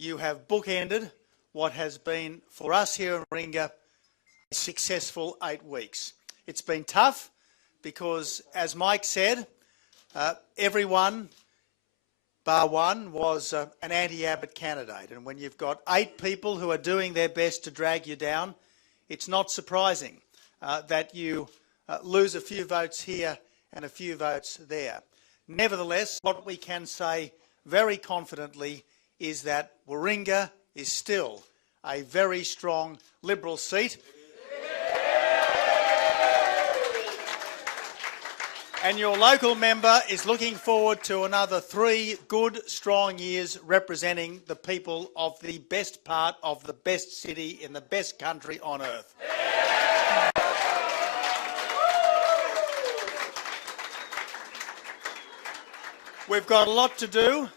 you have bookended what has been, for us here in Warringah, a successful 8 weeks. It's been tough because, as Mike said, everyone, bar one, was an anti-Abbott candidate. And when you've got 8 people who are doing their best to drag you down, it's not surprising that you lose a few votes here and a few votes there. Nevertheless, what we can say very confidently is that Warringah is still a very strong Liberal seat. And your local member is looking forward to another 3 good, strong years representing the people of the best part of the best city in the best country on earth. We've got a lot to do.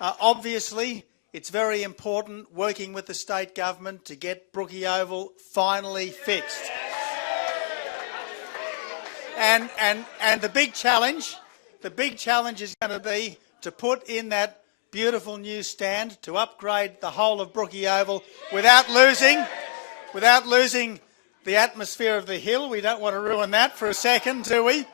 Obviously, it's very important working with the state government to get Brookie Oval finally fixed. And the big challenge is going to be to put in that beautiful new stand to upgrade the whole of Brookie Oval without losing the atmosphere of the hill. We don't want to ruin that for a second, do we?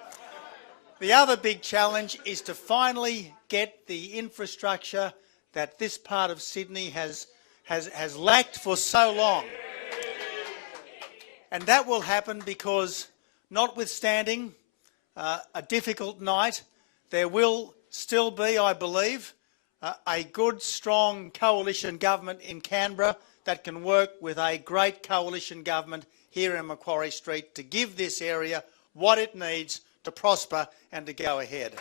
The other big challenge is to finally get the infrastructure that this part of Sydney has lacked for so long. And that will happen because, notwithstanding a difficult night, there will still be, I believe, a good, strong coalition government in Canberra that can work with a great coalition government here in Macquarie Street to give this area what it needs to prosper and to go ahead.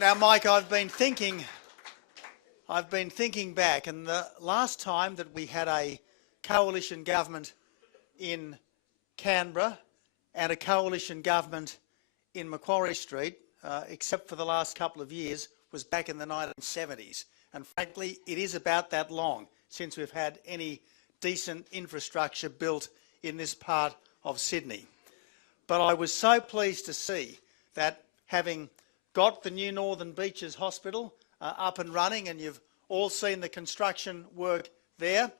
Now, Mike, I've been thinking back, and the last time that we had a coalition government in Canberra and a coalition government in Macquarie Street, except for the last couple of years, was back in the 1970s. And frankly, it is about that long since we've had any decent infrastructure built in this part of Sydney. But I was so pleased to see that, having got the new Northern Beaches Hospital up and running, and you've all seen the construction work there,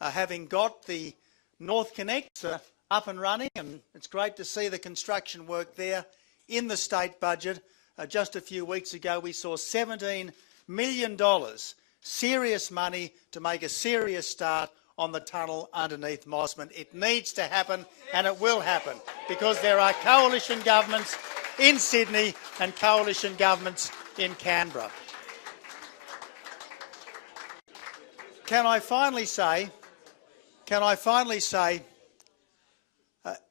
having got the North Connect up and running, and it's great to see the construction work there in the state budget. Just a few weeks ago we saw $17 million, serious money to make a serious start on the tunnel underneath Mosman. It needs to happen, and it will happen, because there are coalition governments in Sydney and coalition governments in Canberra. Can I finally say,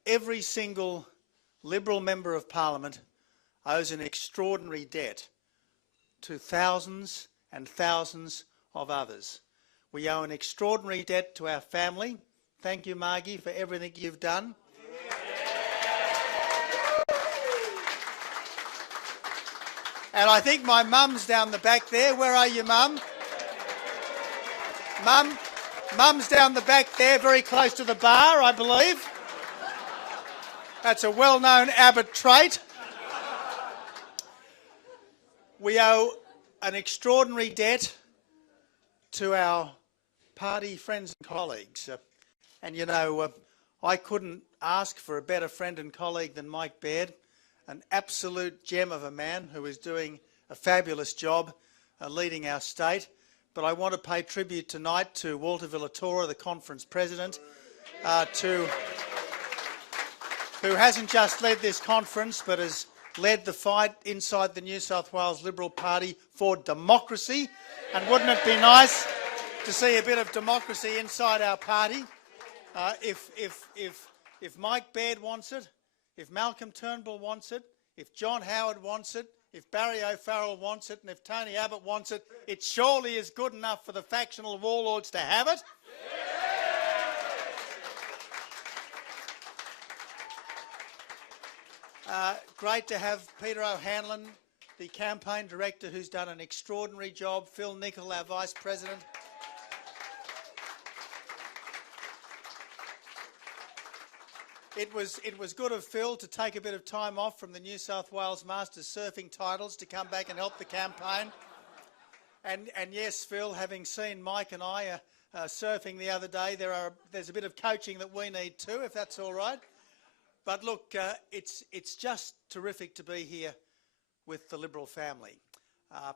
every single Liberal member of Parliament owes an extraordinary debt to thousands and thousands of others. We owe an extraordinary debt to our family. Thank you, Margie, for everything you've done. And I think my mum's down the back there. Where are you, Mum? Mum's down the back there, very close to the bar, I believe. That's a well-known Abbott trait. We owe an extraordinary debt to our party friends and colleagues. And, you know, I couldn't ask for a better friend and colleague than Mike Baird, an absolute gem of a man who is doing a fabulous job leading our state. But I want to pay tribute tonight to Walter Villatora, the conference president, who hasn't just led this conference but has led the fight inside the New South Wales Liberal Party for democracy. And wouldn't it be nice to see a bit of democracy inside our party? If Mike Baird wants it, if Malcolm Turnbull wants it, if John Howard wants it, if Barry O'Farrell wants it, and if Tony Abbott wants it, it surely is good enough for the factional warlords to have it. Great to have Peter O'Hanlon, the campaign director, who's done an extraordinary job. Phil Nichol, our vice president. It was good of Phil to take a bit of time off from the New South Wales Masters surfing titles to come back and help the campaign. And yes, Phil, having seen Mike and I surfing the other day, there's a bit of coaching that we need too, if that's all right. But look, it's just terrific to be here with the Liberal family.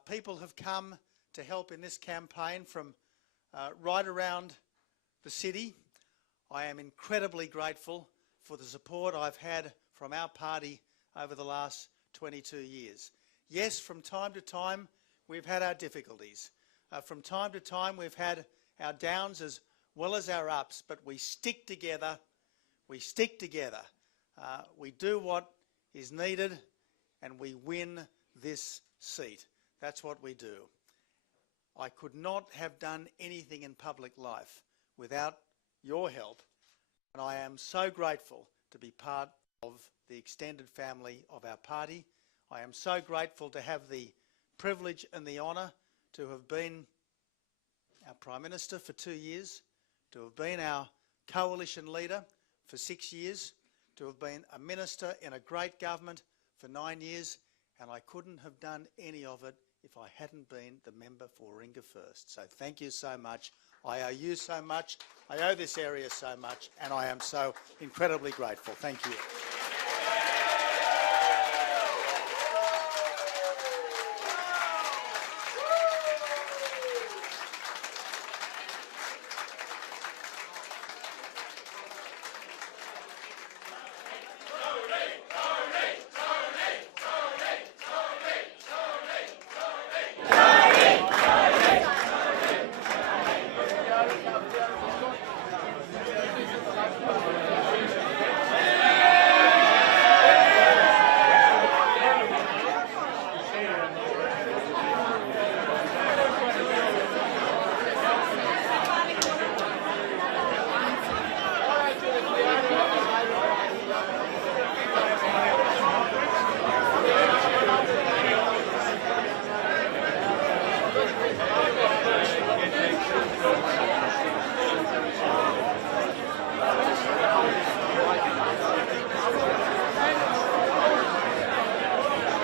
People have come to help in this campaign from right around the city. I am incredibly grateful for the support I've had from our party over the last 22 years. Yes, from time to time we've had our difficulties. From time to time we've had our downs as well as our ups, but we stick together. We stick together. We do what is needed and we win this seat. That's what we do. I could not have done anything in public life without your help, and I am so grateful to be part of the extended family of our party. I am so grateful to have the privilege and the honour to have been our Prime Minister for 2 years, to have been our coalition leader for 6 years, to have been a minister in a great government for 9 years, and I couldn't have done any of it if I hadn't been the member for Warringah First. So thank you so much. I owe you so much. I owe this area so much, and I am so incredibly grateful. Thank you.